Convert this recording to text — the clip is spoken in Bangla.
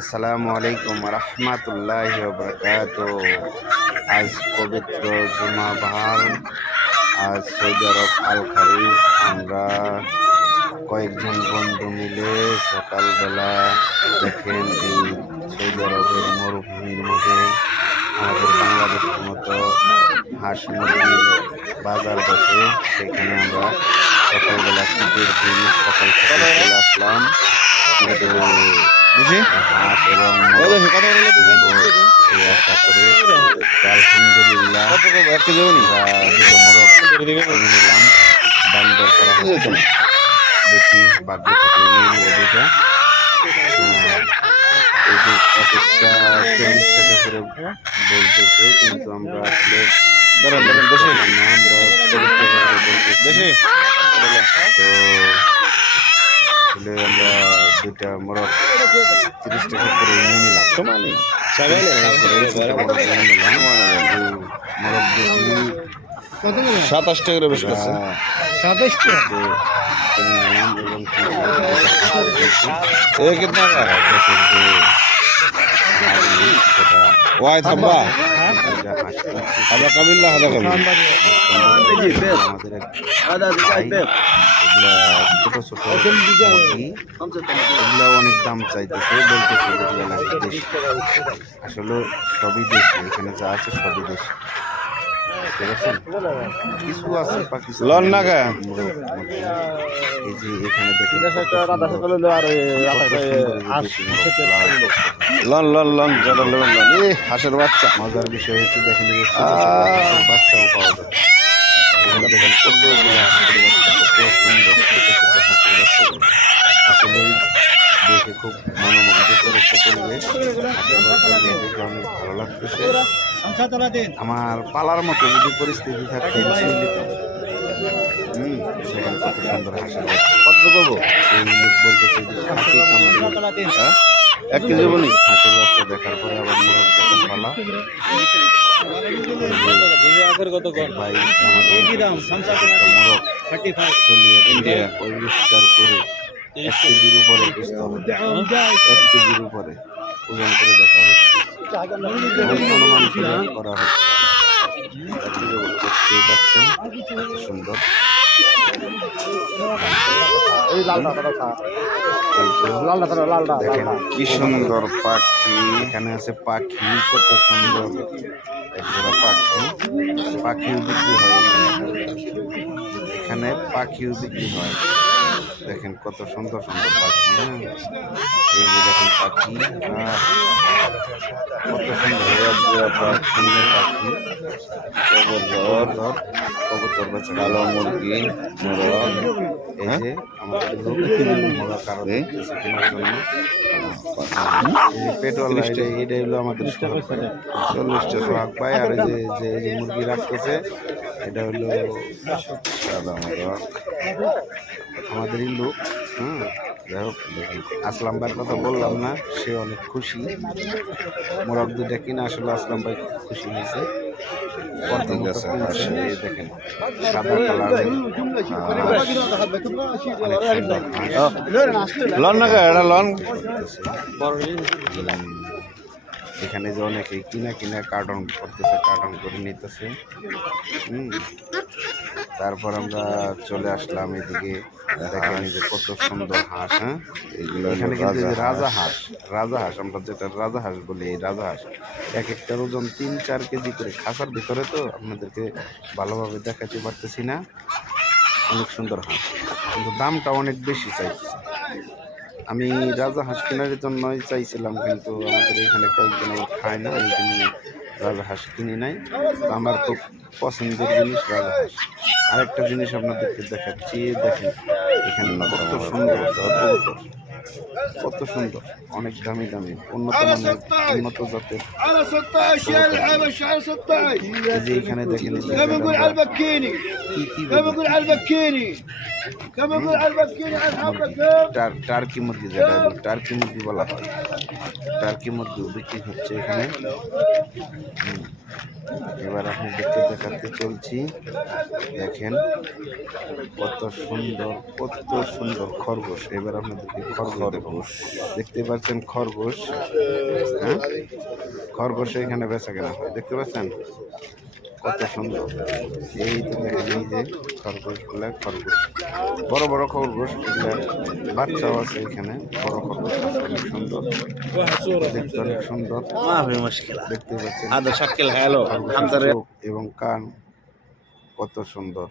আসসালামু আলাইকুম রহমতুল্লাহি ওয়া বারাকাতুহু। আজ পবিত্র জুমাবার, আজ সৌদি আরব আল খারিজ আমরা কয়েকজন বন্ধু মিলে সকালবেলা দেখেন এই সৌদি আরবের মরুভূমির মধ্যে আমাদের বাংলাদেশের মতো হাঁস মুরগির বাজার বসে। সেখানে আমরা সকালবেলা শীতের দিন সকাল সকাল চলে আসলাম। হাঁস এবং আশা করে আলহামদুলিল্লাহ নিলাম, দাম দর করা হয়েছে। দেখি বাধ্য থাকলে নিয়ে নেবো দুটা। এই যে এক একটা 40 টাকা করে বলতেছে, কিন্তু আমরা আসলে আমরা 40 টাকা করে বলতেছি। তো আসলে আমরা দুইটা মোরগ 30 টাকা করে নিয়ে নিলাম। মোরগ দেখি 27 টাকা করে বেশি আছে। 27 টাকা कितना का वाई थब्बा अब कबिल्ला हदा कबिल ছোট ছোট এগুলো অনেক দাম চাইতেছে, বলতেছে আসলে সবই দেশি, এখানে যা আছে সবই দেশি। কিছু আছে লন না কা এই যে এখানে দেখেন লন লন লন যারা লন লন এই হাঁসের বাচ্চা। মজার বিষয় হচ্ছে দেখেন বাচ্চাও পাওয়া যায়। এখানে দেখেন কতগুলো হাঁসের বাচ্চা, কত সুন্দর ছোট ছোট হাঁসের বাচ্চাগুলো। আসলে দেখে খুব মনোমুগ্ধ করে পরিবেশ। হাঁসের বাচ্চা দেখে অনেক ভালো লাগতেছে। আমার পালার মতো যদি পরিস্থিতি থাকতে দেখেন কত সুন্দর হাঁসের বাচ্চা। কত করবো এই লোক বলতেছে যে 1 কেজি বলি হাঁসের বাচ্চা দেখার পরে আবার মোরগ দেখার পালা। ভাই মোরগ চলিয়ে পরিষ্কার করে 1 কেজির উপরে 1 কেজির উপরে ওজন করে দেখা হচ্ছে, অনুমান করা হচ্ছে। দেখতেই পাচ্ছেন কত সুন্দর। দেখেন কি সুন্দর পাখি, এখানে আছে পাখি, কত সুন্দর একজোড়া পাখি। পাখিও বিক্রি হয় এখানে পাখিও বিক্রি হয়। দেখেন কত সুন্দর সুন্দর পাখি। এই যে দেখেন পাখি, কত সুন্দর সুন্দর পাখি। কবুতর বাচ্চা, কালো মুরগি মোরগ। এই যে আমাদের মোরগ কারো দেখতেছে কেনার জন্য। পেট্রোল এটা হলো আমাদের 40টা সোহাগ পায়। আর এই যে মুরগি রাখতেছে এটা হলো সাদা মোরগ, আমাদেরই লোক। যাই হোক, আসলাম ভাইয়ের কথা বললাম না, সে অনেক খুশি। মোরগ দুইটা কিনা আসলে আসলাম ভাই খুশি হয়েছে। দেখেন সাদা কালার, লন না কা এটা লন। এখানে যে অনেকে কিনা কার্টন করতেছে, কার্টন করে নিতেছে। তারপর আমরা চলে আসলাম এদিকে। দেখেন যে কত সুন্দর হাঁস। এখানে কিন্তু রাজা হাঁস আমরা যেটা রাজা হাঁস বলি, এই রাজা হাঁস এক একটার ওজন 3-4 কেজি করে। খাঁচার ভিতরে তো আপনাদেরকে ভালোভাবে দেখাতে পারতেছি না। অনেক সুন্দর হাঁস, কিন্তু দামটা অনেক বেশি চাইছে। আমি রাজা হাঁস কেনার জন্যই চাইছিলাম, কিন্তু আমাদের এখানে কয়েকজন আমার খায় না, এই জন্য রাজা হাঁস কিনি নাই। আমার খুব পছন্দের জিনিস রাজা হাঁস। আরেকটা জিনিস আপনাদেরকে দেখাচ্ছি, দেখেন এখানে কত সুন্দর কত সুন্দর, অনেক দামি দামি উন্নত জাতের। যে এখানে দেখেন টার্কি মুরগি, যেটা টার্কি মুরগি বলা হয়, টার্কি মুরগি বিক্রি হচ্ছে এখানে। এবার আপনাদেরকে দেখাতে চলছি। দেখেন কত সুন্দর খরগোশ। এবার আপনাদেরকে খরগোশ দেখতে পাচ্ছেন, খরগোশ। হ্যাঁ, খরগোশ এখানে বেচা কেনা হয়, দেখতে পাচ্ছেন কত সুন্দর। এই তো দেখেন, এই যে খরগোশগুলা, খরগোশ বড় বড় খরগোশ, এগুলা বাচ্চাও আছে এখানে। বড় খরগোশ আছে, অনেক সুন্দর, দেখতে অনেক সুন্দর। দেখতে পাচ্ছেন هذا شكل حلو খরগোশের চোখ এবং কান কত সুন্দর।